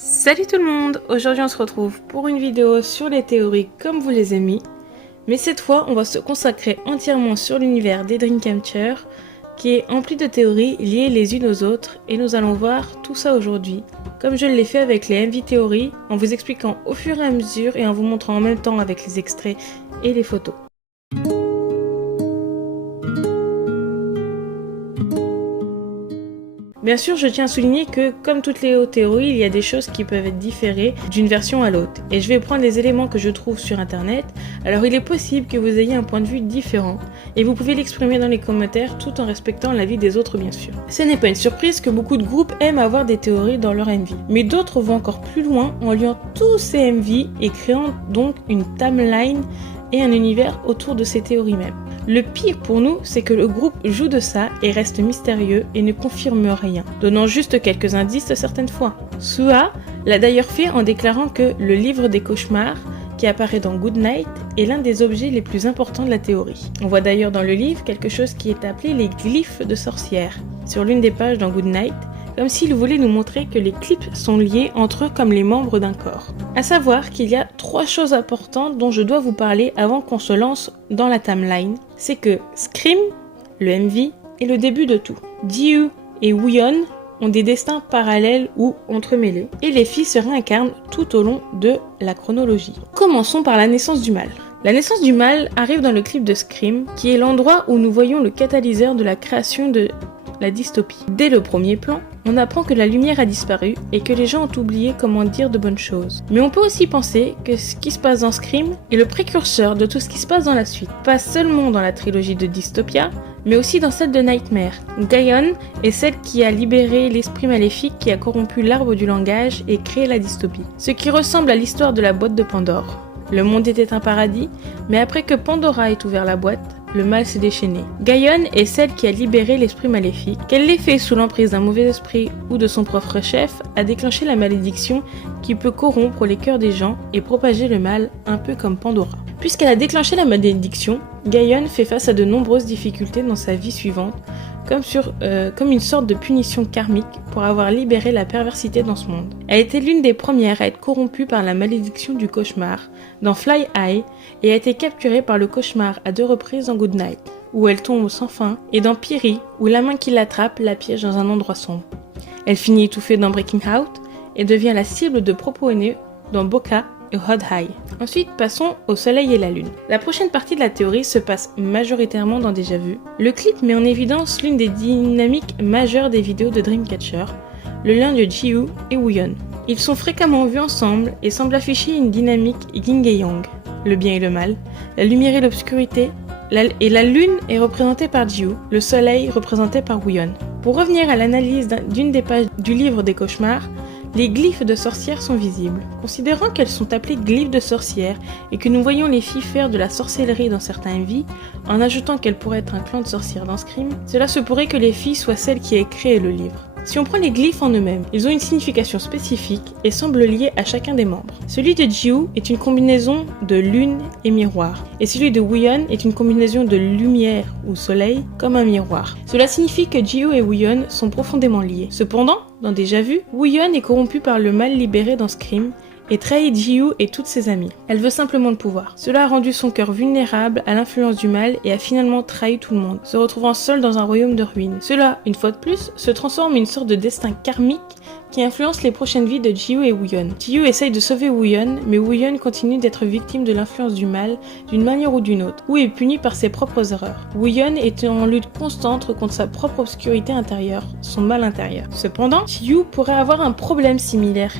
Salut tout le monde! Aujourd'hui on se retrouve pour une vidéo sur les théories comme vous les aimez. Mais cette fois on va se consacrer entièrement sur l'univers des Dreamcatcher qui est empli de théories liées les unes aux autres et nous allons voir tout ça aujourd'hui. Comme je l'ai fait avec les MV théories en vous expliquant au fur et à mesure et en vous montrant en même temps avec les extraits et les photos. Bien sûr, je tiens à souligner que, comme toutes les théories, il y a des choses qui peuvent être différées d'une version à l'autre. Et je vais prendre les éléments que je trouve sur internet, alors il est possible que vous ayez un point de vue différent, et vous pouvez l'exprimer dans les commentaires tout en respectant l'avis des autres bien sûr. Ce n'est pas une surprise que beaucoup de groupes aiment avoir des théories dans leur MV, mais d'autres vont encore plus loin en liant tous ces MV et créant donc une timeline et un univers autour de ces théories même. Le pire pour nous, c'est que le groupe joue de ça et reste mystérieux et ne confirme rien, donnant juste quelques indices certaines fois. Suha l'a d'ailleurs fait en déclarant que le livre des cauchemars, qui apparaît dans Good Night, est l'un des objets les plus importants de la théorie. On voit d'ailleurs dans le livre quelque chose qui est appelé les glyphes de sorcières, sur l'une des pages dans Good Night, comme s'il voulait nous montrer que les clips sont liés entre eux comme les membres d'un corps. À savoir qu'il y a 3 choses importantes dont je dois vous parler avant qu'on se lance dans la timeline. C'est que Scream, le MV, est le début de tout. Ji-Woo et Woo-Yeon ont des destins parallèles ou entremêlés, et les filles se réincarnent tout au long de la chronologie. Commençons par la naissance du mal. La naissance du mal arrive dans le clip de Scream, qui est l'endroit où nous voyons le catalyseur de la création de la dystopie. Dès le premier plan, on apprend que la lumière a disparu et que les gens ont oublié comment dire de bonnes choses. Mais on peut aussi penser que ce qui se passe dans Scream est le précurseur de tout ce qui se passe dans la suite. Pas seulement dans la trilogie de Dystopia, mais aussi dans celle de Nightmare. Ga-yeon est celle qui a libéré l'esprit maléfique qui a corrompu l'arbre du langage et créé la dystopie. Ce qui ressemble à l'histoire de la boîte de Pandore. Le monde était un paradis, mais après que Pandora ait ouvert la boîte, le mal s'est déchaîné. Ga-yeon est celle qui a libéré l'esprit maléfique. Qu'elle l'ait fait sous l'emprise d'un mauvais esprit ou de son propre chef, a déclenché la malédiction qui peut corrompre les cœurs des gens et propager le mal, un peu comme Pandora. Puisqu'elle a déclenché la malédiction, Ga-yeon fait face à de nombreuses difficultés dans sa vie suivante, comme une sorte de punition karmique pour avoir libéré la perversité dans ce monde. Elle était l'une des premières à être corrompue par la malédiction du cauchemar dans Fly High et a été capturée par le cauchemar à 2 reprises dans Good Night, où elle tombe sans fin, et dans Piri, où la main qui l'attrape la piège dans un endroit sombre. Elle finit étouffée dans Breaking Out et devient la cible de propos haineux dans Boca et Hot High. Ensuite, passons au soleil et la lune. La prochaine partie de la théorie se passe majoritairement dans Déjà Vu. Le clip met en évidence l'une des dynamiques majeures des vidéos de Dreamcatcher, le lien de Ji-Woo et Woo-Yeon. Ils sont fréquemment vus ensemble et semblent afficher une dynamique yin et yang, le bien et le mal, la lumière et l'obscurité, et la lune est représentée par Ji-Woo, le soleil représenté par Woo-Yeon. Pour revenir à l'analyse d'une des pages du livre des cauchemars, les glyphes de sorcières sont visibles. Considérant qu'elles sont appelées glyphes de sorcières et que nous voyons les filles faire de la sorcellerie dans certains MV, en ajoutant qu'elles pourraient être un clan de sorcières dans Scream, cela se pourrait que les filles soient celles qui aient créé le livre. Si on prend les glyphes en eux-mêmes, ils ont une signification spécifique et semblent liés à chacun des membres. Celui de Ji-Woo est une combinaison de lune et miroir, et celui de Woo-Yeon est une combinaison de lumière ou soleil comme un miroir. Cela signifie que Ji-Woo et Woo-Yeon sont profondément liés. Cependant, dans Déjà Vu, Woo-Yeon est corrompue par le mal libéré dans Scream et trahit Ji-Woo et toutes ses amies. Elle veut simplement le pouvoir. Cela a rendu son cœur vulnérable à l'influence du mal et a finalement trahi tout le monde, se retrouvant seule dans un royaume de ruines. Cela, une fois de plus, se transforme en une sorte de destin karmique qui influence les prochaines vies de Ji-Woo et Woo-Yeon. Ji-Woo essaye de sauver Woo-Yeon, mais Woo-Yeon continue d'être victime de l'influence du mal d'une manière ou d'une autre, ou est puni par ses propres erreurs. Woo-Yeon est en lutte constante contre sa propre obscurité intérieure, son mal intérieur. Cependant, Ji-Woo pourrait avoir un problème similaire,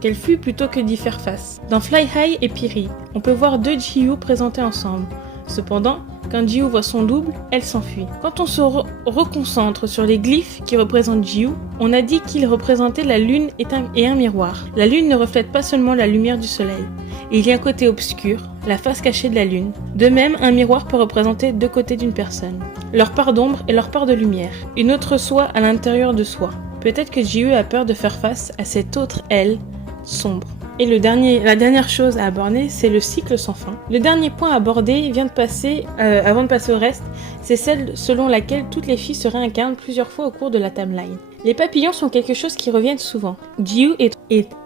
qu'elle fuit plutôt que d'y faire face. Dans Fly High et Piri, on peut voir 2 Ji-Woo présentés ensemble. Cependant, quand Ji-Woo voit son double, elle s'enfuit. Quand on se reconcentre sur les glyphes qui représentent Ji-Woo, on a dit qu'ils représentaient la lune et un miroir. La lune ne reflète pas seulement la lumière du soleil. Il y a un côté obscur, la face cachée de la lune. De même, un miroir peut représenter 2 côtés d'une personne. Leur part d'ombre et leur part de lumière. Une autre soi à l'intérieur de soi. Peut-être que Ji-Woo a peur de faire face à cette autre elle, sombre. Et la dernière chose à aborder, c'est le cycle sans fin. Le dernier point à aborder avant de passer au reste, c'est celle selon laquelle toutes les filles se réincarnent plusieurs fois au cours de la timeline. Les papillons sont quelque chose qui revient souvent. Jiu est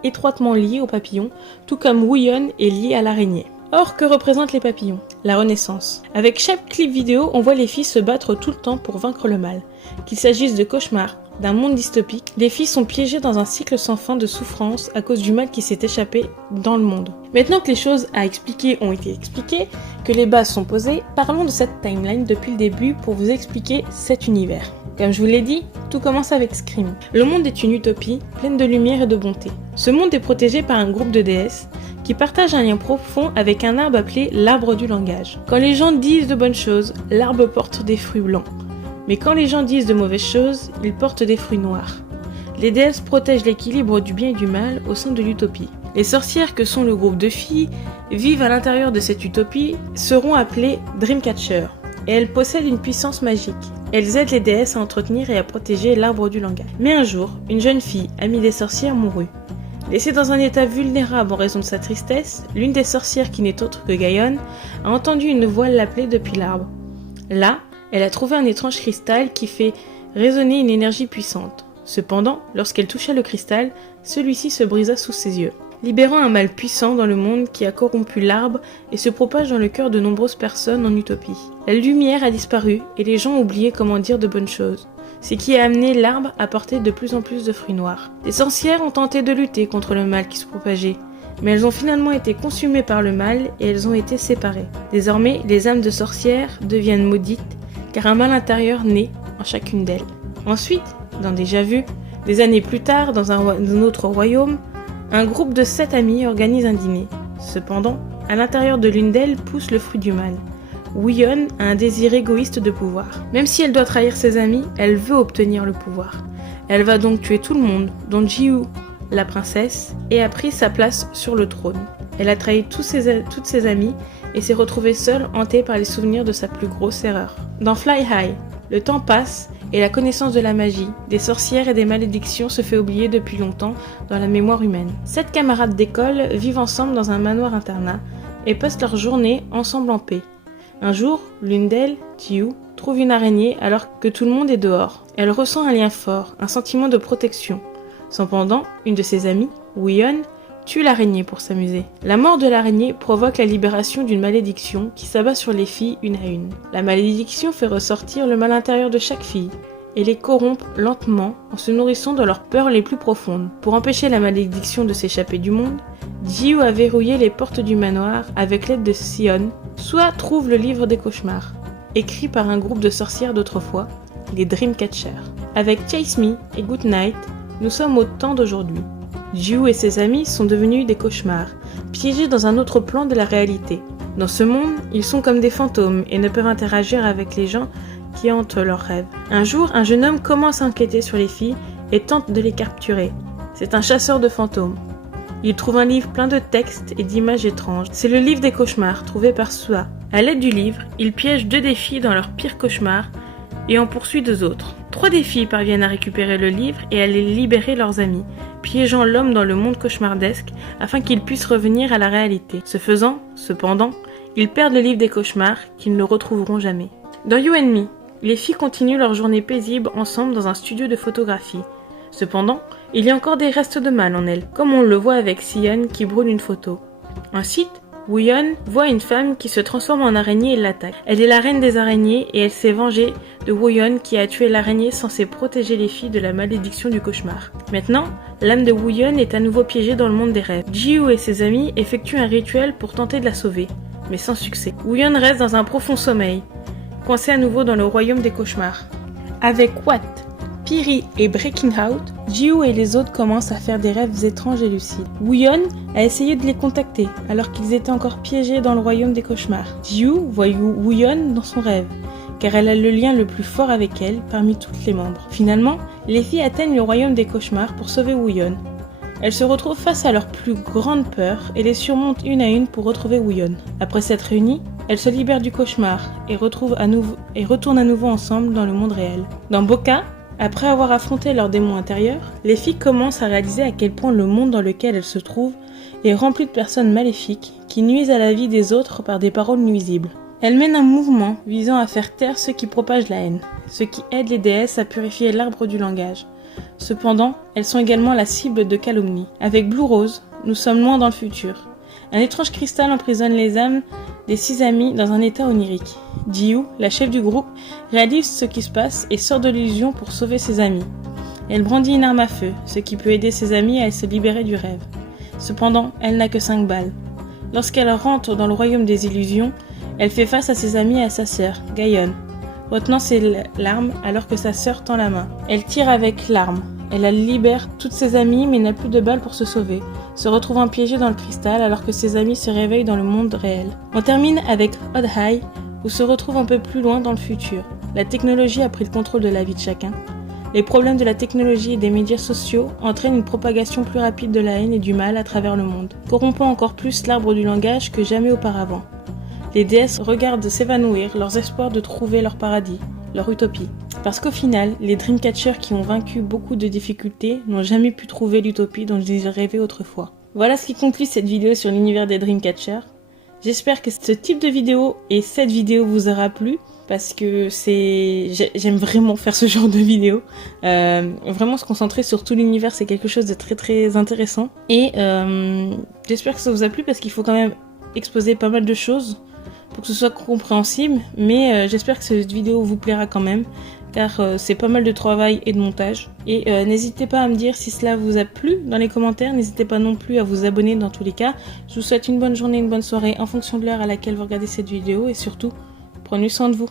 étroitement lié aux papillons, tout comme Wooyeon est lié à l'araignée. Or, que représentent les papillons? La renaissance. Avec chaque clip vidéo, on voit les filles se battre tout le temps pour vaincre le mal. Qu'il s'agisse de cauchemars, d'un monde dystopique, les filles sont piégées dans un cycle sans fin de souffrance à cause du mal qui s'est échappé dans le monde. Maintenant que les choses à expliquer ont été expliquées, que les bases sont posées, parlons de cette timeline depuis le début pour vous expliquer cet univers. Comme je vous l'ai dit, tout commence avec Scream. Le monde est une utopie, pleine de lumière et de bonté. Ce monde est protégé par un groupe de déesses qui partagent un lien profond avec un arbre appelé l'arbre du langage. Quand les gens disent de bonnes choses, l'arbre porte des fruits blancs. Mais quand les gens disent de mauvaises choses, ils portent des fruits noirs. Les déesses protègent l'équilibre du bien et du mal au sein de l'utopie. Les sorcières, que sont le groupe de filles, vivent à l'intérieur de cette utopie, seront appelées Dreamcatchers, et elles possèdent une puissance magique. Elles aident les déesses à entretenir et à protéger l'arbre du langage. Mais un jour, une jeune fille, amie des sorcières, mourut. Laissée dans un état vulnérable en raison de sa tristesse, l'une des sorcières, qui n'est autre que Gaïon, a entendu une voix l'appeler depuis l'arbre. Là, elle a trouvé un étrange cristal qui fait résonner une énergie puissante. Cependant, lorsqu'elle toucha le cristal, celui-ci se brisa sous ses yeux, libérant un mal puissant dans le monde qui a corrompu l'arbre et se propage dans le cœur de nombreuses personnes en utopie. La lumière a disparu et les gens ont oublié comment dire de bonnes choses, ce qui a amené l'arbre à porter de plus en plus de fruits noirs. Les sorcières ont tenté de lutter contre le mal qui se propageait, mais elles ont finalement été consumées par le mal et elles ont été séparées. Désormais, les âmes de sorcières deviennent maudites, car un mal intérieur naît en chacune d'elles. Ensuite, dans Déjà Vu, des années plus tard, dans un autre royaume, un groupe de 7 amies organise un dîner. Cependant, à l'intérieur de l'une d'elles pousse le fruit du mal. Wooyeon a un désir égoïste de pouvoir. Même si elle doit trahir ses amis, elle veut obtenir le pouvoir. Elle va donc tuer tout le monde, dont Jiu, la princesse, et a pris sa place sur le trône. Elle a trahi toutes ses amies et s'est retrouvée seule, hantée par les souvenirs de sa plus grosse erreur. Dans Fly High, le temps passe et la connaissance de la magie, des sorcières et des malédictions se fait oublier depuis longtemps dans la mémoire humaine. 7 camarades d'école vivent ensemble dans un manoir-internat et passent leur journée ensemble en paix. Un jour, l'une d'elles, Jiu, trouve une araignée alors que tout le monde est dehors. Elle ressent un lien fort, un sentiment de protection. Cependant, une de ses amies, Wooyeon, tue l'araignée pour s'amuser. La mort de l'araignée provoque la libération d'une malédiction qui s'abat sur les filles une à une. La malédiction fait ressortir le mal intérieur de chaque fille et les corrompt lentement en se nourrissant de leurs peurs les plus profondes. Pour empêcher la malédiction de s'échapper du monde, Jiu a verrouillé les portes du manoir avec l'aide de Sion, soit trouve le livre des cauchemars, écrit par un groupe de sorcières d'autrefois, les Dreamcatchers. Avec Chase Me et Good Night, nous sommes au temps d'aujourd'hui. Jiu et ses amis sont devenus des cauchemars, piégés dans un autre plan de la réalité. Dans ce monde, ils sont comme des fantômes et ne peuvent interagir avec les gens qui hantent leurs rêves. Un jour, un jeune homme commence à enquêter sur les filles et tente de les capturer. C'est un chasseur de fantômes. Il trouve un livre plein de textes et d'images étranges. C'est le livre des cauchemars, trouvé par Sua. À l'aide du livre, il piège 2 des filles dans leurs pires cauchemars et en poursuit 2 autres. 3 des filles parviennent à récupérer le livre et à les libérer leurs amis, piégeant l'homme dans le monde cauchemardesque afin qu'il puisse revenir à la réalité. Ce faisant, cependant, ils perdent le livre des cauchemars qu'ils ne retrouveront jamais. Dans You and Me, les filles continuent leur journée paisible ensemble dans un studio de photographie. Cependant, il y a encore des restes de mal en elles, comme on le voit avec Sion qui brûle une photo. Ensuite, Wooyeon voit une femme qui se transforme en araignée et l'attaque. Elle est la reine des araignées et elle s'est vengée de Wooyeon qui a tué l'araignée censée protéger les filles de la malédiction du cauchemar. Maintenant, l'âme de Wooyeon est à nouveau piégée dans le monde des rêves. Jiu et ses amis effectuent un rituel pour tenter de la sauver, mais sans succès. Wooyeon reste dans un profond sommeil, coincé à nouveau dans le royaume des cauchemars. Avec What, Piri et Breaking Out, Jiu et les autres commencent à faire des rêves étranges et lucides. Wooyeon a essayé de les contacter alors qu'ils étaient encore piégés dans le royaume des cauchemars. Jiu voit Wooyeon dans son rêve, car elle a le lien le plus fort avec elle parmi toutes les membres. Finalement, les filles atteignent le royaume des cauchemars pour sauver Wooyeon. Elles se retrouvent face à leur plus grande peur et les surmontent une à une pour retrouver Wooyeon. Après s'être réunies, elles se libèrent du cauchemar et retournent à nouveau ensemble dans le monde réel. Dans Boca, après avoir affronté leurs démons intérieurs, les filles commencent à réaliser à quel point le monde dans lequel elles se trouvent est rempli de personnes maléfiques qui nuisent à la vie des autres par des paroles nuisibles. Elles mènent un mouvement visant à faire taire ceux qui propagent la haine, ce qui aide les déesses à purifier l'arbre du langage. Cependant, elles sont également la cible de calomnies. Avec Blue Rose, nous sommes loin dans le futur. Un étrange cristal emprisonne les âmes des 6 amis dans un état onirique. Jiu, la chef du groupe, réalise ce qui se passe et sort de l'illusion pour sauver ses amis. Elle brandit une arme à feu, ce qui peut aider ses amis à se libérer du rêve. Cependant, elle n'a que 5 balles. Lorsqu'elle rentre dans le royaume des illusions, elle fait face à ses amis et à sa sœur, Gaïon, retenant ses larmes alors que sa sœur tend la main. Elle tire avec l'arme. Elle libère toutes ses amies mais n'a plus de balles pour se sauver, se retrouvant piégée dans le cristal alors que ses amis se réveillent dans le monde réel. On termine avec Odd Eye, où se retrouve un peu plus loin dans le futur. La technologie a pris le contrôle de la vie de chacun. Les problèmes de la technologie et des médias sociaux entraînent une propagation plus rapide de la haine et du mal à travers le monde, corrompant encore plus l'arbre du langage que jamais auparavant. Les déesses regardent s'évanouir leurs espoirs de trouver leur paradis, leur utopie. Parce qu'au final, les Dreamcatchers qui ont vaincu beaucoup de difficultés n'ont jamais pu trouver l'utopie dont ils rêvaient autrefois. Voilà ce qui conclut cette vidéo sur l'univers des Dreamcatchers. J'espère que ce type de vidéo et cette vidéo vous aura plu, parce que j'aime vraiment faire ce genre de vidéo. Vraiment se concentrer sur tout l'univers, c'est quelque chose de très très intéressant. Et j'espère que ça vous a plu, parce qu'il faut quand même exposer pas mal de choses pour que ce soit compréhensible, mais j'espère que cette vidéo vous plaira quand même, car c'est pas mal de travail et de montage. Et n'hésitez pas à me dire si cela vous a plu dans les commentaires, n'hésitez pas non plus à vous abonner dans tous les cas. Je vous souhaite une bonne journée, une bonne soirée en fonction de l'heure à laquelle vous regardez cette vidéo, et surtout, prenez soin de vous.